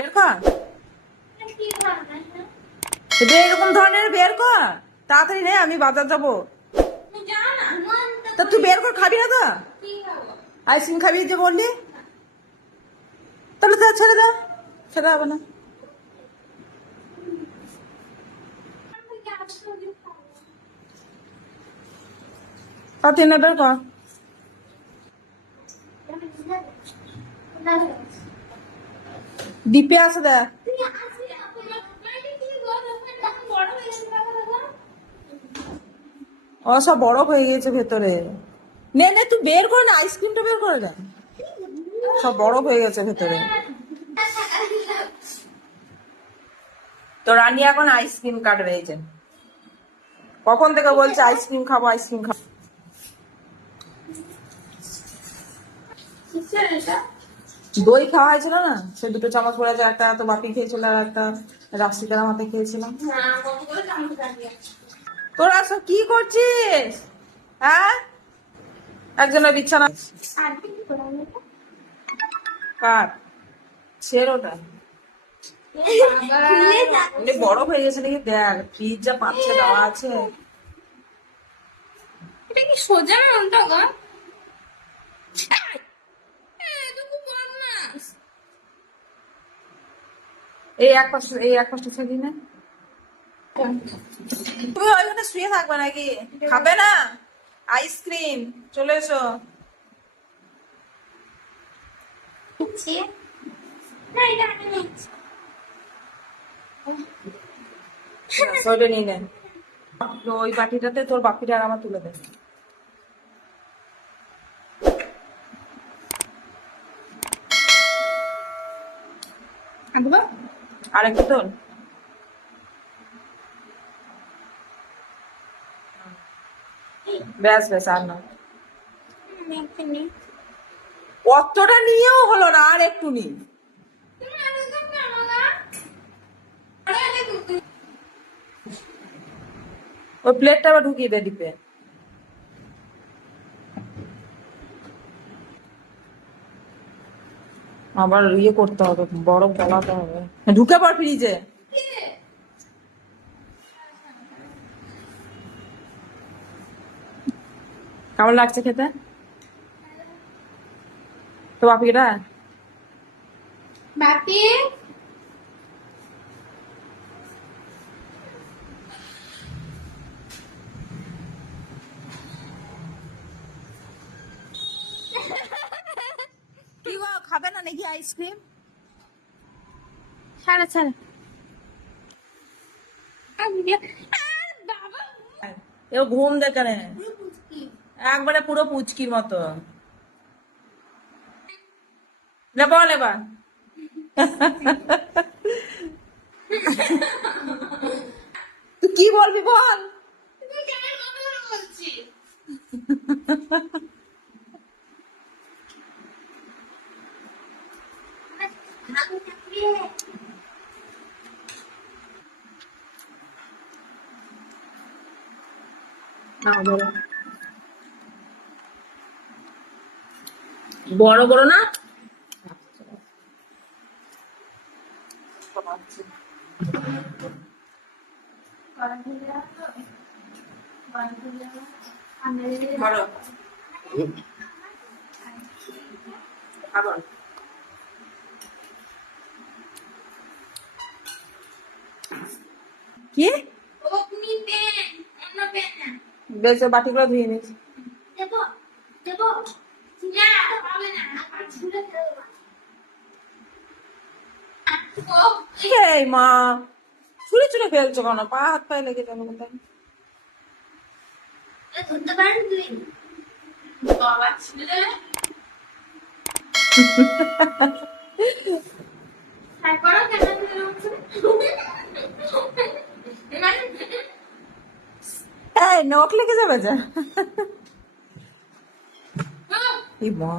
বের কর, এরকম ধরনের বের কর তাড়াতাড়ি নে, আমি বাজার যাবো। তা তুই বের কর, খাবি না তো? আইসক্রিম খাবি যে বললি, তাহলে ছেড়ে দাও, ছেড়ে হবে না। টেনে বের কর। ডিপে আছে দেখ। ও সব বরফ হয়ে গেছে ভেতরে। নে নে তুই বের করে না, আইসক্রিমটা বের করে দেয়, সব বরফ হয়ে গেছে ভেতরে। তো রানী এখন আইসক্রিম কাটবে, এই যে কখন থেকে বলছে আইসক্রিম খাবো আইসক্রিম খাবো। দই খাওয়া হয়েছিল না, সে 2টো চামচ পড়ে আছে, একটা তো বাপি খেয়েছিল আর একটা রাশিদার মাথায় খেয়েছিলাম। তোরা সব কি করছিস? হ্যাঁ, একজনের বিছানা কাট, ছেড়ে ওটা। বরফ হয়ে গেছে নাকি দেখ, ফ্রিজ যা পাচ্ছে দেওয়া আছে। এটা কি সোজা না ওটা গা? এই এক পাশটা ছেড়ে না। তুমি ওইখানে শুয়ে থাকবে নাকি? খাবে না আইসক্রিম? চলে এসো। ওইটা নিয়ে নেন, ওই বাটিটাতে তোর বাপিটা আর আমার তুলে দে। আরেকটু তোর, ব্যাস ব্যাস, আর না। অতটা নিয়েও হলো না, আর একটু নি। ওই প্লেটটা আবার ঢুকিয়ে দে ডিপে। আবার ইয়ে করতে হবে, বরফ গলাতে হবে। ঢুকে পড় ফ্রিজে। কেমন লাগছে খেতে তো বাপিটা? বাপি কি গো, খাবে না নাকি আইসক্রিম? ছাড়া ছাড়া এও ঘুম দেখানে একবারে পুরো পুচকির মতো। না বল এবার। তুই কি বলবি বল। বড় বড় না, বড় খাবার। কি বেশ, বাটিগুলো ধুয়ে নিস। এই মা, ছুঁড়ে ছুঁড়ে ফেলছো কেন? পা হাত পায়ে লেগে যাবে কোথায়। এই নখ লেগে যাবে যা। এই মা